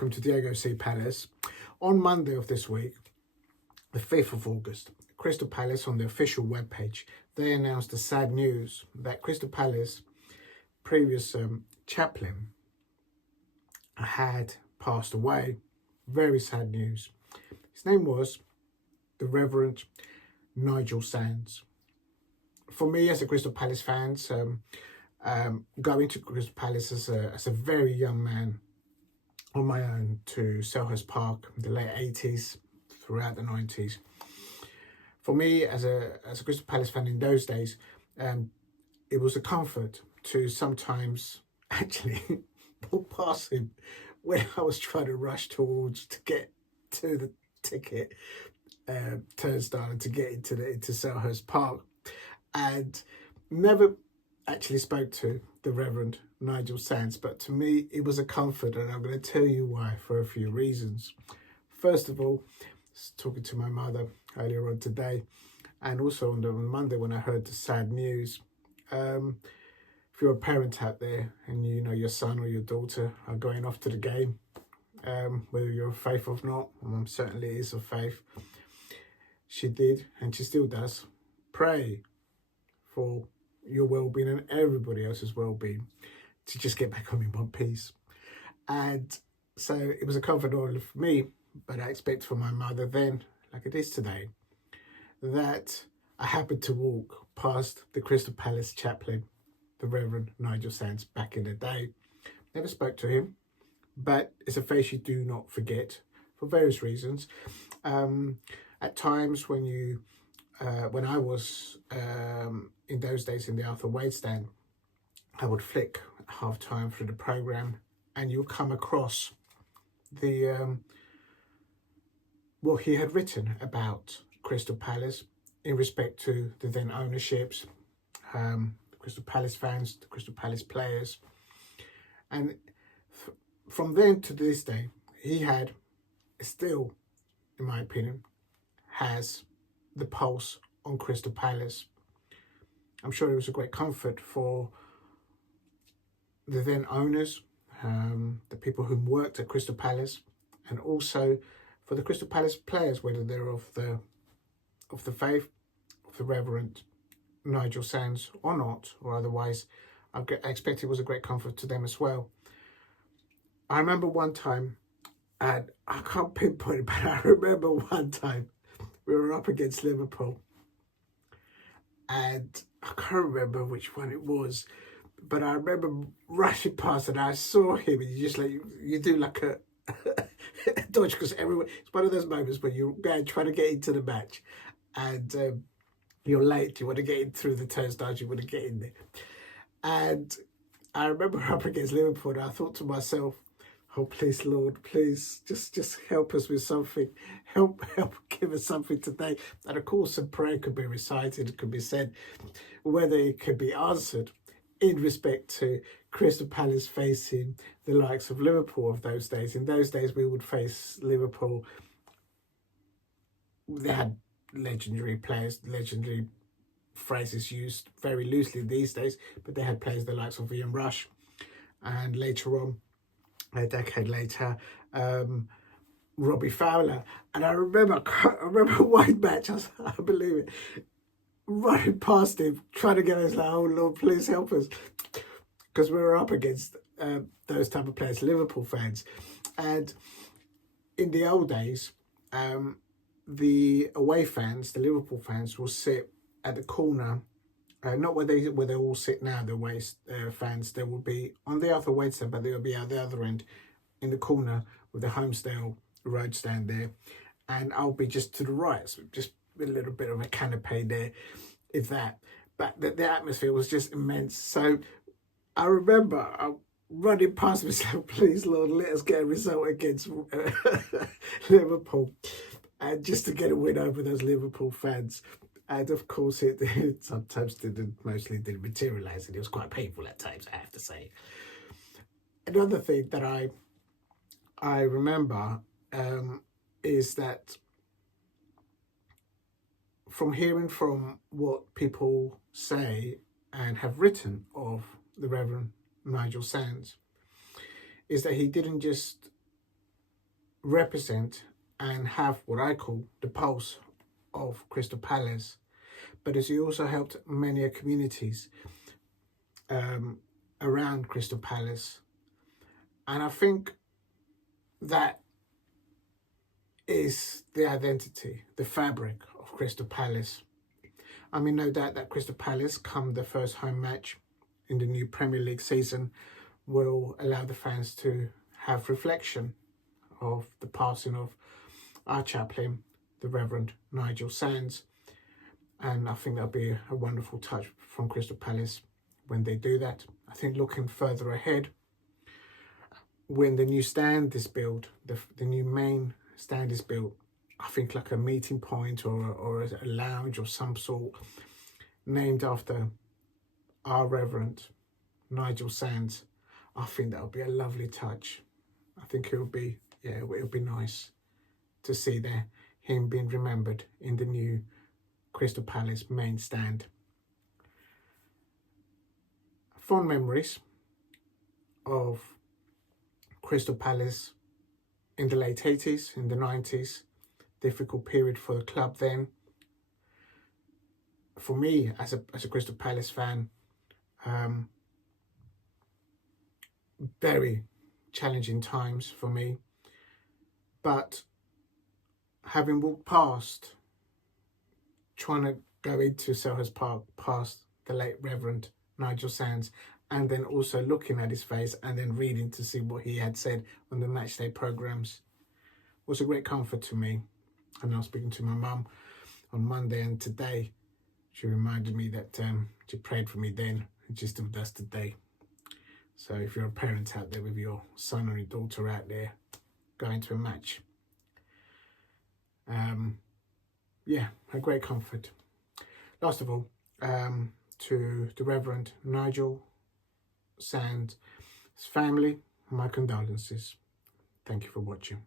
welcome to Diego C. Palace. On Monday of this week, the 5th of August, Crystal Palace on the official webpage, they announced the sad news that Crystal Palace previous chaplain had passed away. Very sad news. His name was the Reverend Nigel Sands. For me, as a Crystal Palace fan, going to Crystal Palace as a very young man on my own to Selhurst Park in the late 80s, throughout the 90s. For me, as a Crystal Palace fan in those days, it was a comfort to sometimes actually walk past him when I was trying to rush towards to get to the ticket turnstile and to get into Selhurst Park, and never actually spoke to the Reverend Nigel Sands, but to me it was a comfort, and I'm going to tell you why for a few reasons. First of all, talking to my mother earlier on today, and also on Monday when I heard the sad news. If you're a parent out there and you know your son or your daughter are going off to the game, whether you're of faith or not, my mum certainly is of faith. She did, and she still does, pray for your well-being and everybody else's well-being to just get back home in one piece. And so it was a comfort not only for me, but I expect for my mother then, like it is today, that I happened to walk past the Crystal Palace chaplain, the Reverend Nigel Sands, back in the day. Never spoke to him, but it's a face you do not forget for various reasons. At times when I was in those days in the Arthur Wade stand, I would flick half time through the programme, and you'll come across the what he had written about Crystal Palace in respect to the then ownerships, the Crystal Palace fans, the Crystal Palace players. And from then to this day, he had still, in my opinion, has the pulse on Crystal Palace. I'm sure it was a great comfort for the then owners, the people who worked at Crystal Palace, and also for the Crystal Palace players, whether they're of the faith of the Reverend Nigel Sands or not, or otherwise. I expect it was a great comfort to them as well. I remember one time, and I can't pinpoint it, but I remember one time we were up against Liverpool, and I can't remember which one it was, but I remember rushing past and I saw him, and you just like, you do like a dodge, because everyone, it's one of those moments when you're going trying to get into the match and you're late, you want to get in through the turnstiles, you want to get in there. And I remember up against Liverpool, and I thought to myself, oh, please, Lord, please, just help us with something. Help give us something today. And of course, a prayer could be recited, it could be said, whether it could be answered in respect to Crystal Palace facing the likes of Liverpool of those days. In those days, we would face Liverpool. They had legendary players, legendary phrases used very loosely these days, but they had players the likes of Ian Rush, and later on, a decade later, Robbie Fowler. And I remember one match, I believe it, running past him, trying to get us like, oh Lord, please help us, because we were up against those type of players, Liverpool fans. And in the old days, the away fans, the Liverpool fans, will sit at the corner, not where they all sit now, the away fans. They will be on the Arthur Wade stand, but they will be at the other end in the corner with the Homestale Road stand there, and I'll be just to the right, so just a little bit of a canopy there, if that. But the atmosphere was just immense. So I remember running past myself, please Lord, let us get a result against Liverpool, and just to get a win over those Liverpool fans. And of course, it mostly didn't materialise, and it was quite painful at times, I have to say. Another thing that I remember is that from hearing from what people say and have written of the Reverend Nigel Sands, is that he didn't just represent and have what I call the pulse of Crystal Palace, but as he also helped many communities around Crystal Palace. And I think that is the identity, the fabric of Crystal Palace. I mean, no doubt that Crystal Palace, come the first home match in the new Premier League season, will allow the fans to have reflection of the passing of our chaplain, the Reverend Nigel Sands. And I think that'll be a wonderful touch from Crystal Palace when they do that. I think looking further ahead, when the new stand is built, the new main stand is built, I think like a meeting point or a lounge or some sort named after our Reverend Nigel Sands, I think that'll be a lovely touch. I think it'll be nice to see him being remembered in the new Crystal Palace main stand. Fond memories of Crystal Palace in the late 80s, in the 90s, difficult period for the club then. For me, as a Crystal Palace fan, very challenging times for me. But having walked past, trying to go into Selhurst Park past the late Reverend Nigel Sands, and then also looking at his face and then reading to see what he had said on the matchday programmes, was a great comfort to me. And I was speaking to my mum on Monday, and today she reminded me that she prayed for me then, and she still does today. So if you're a parent out there with your son or your daughter out there going to a match, a great comfort. Last of all, to the Reverend Nigel Sands' family, my condolences. Thank you for watching.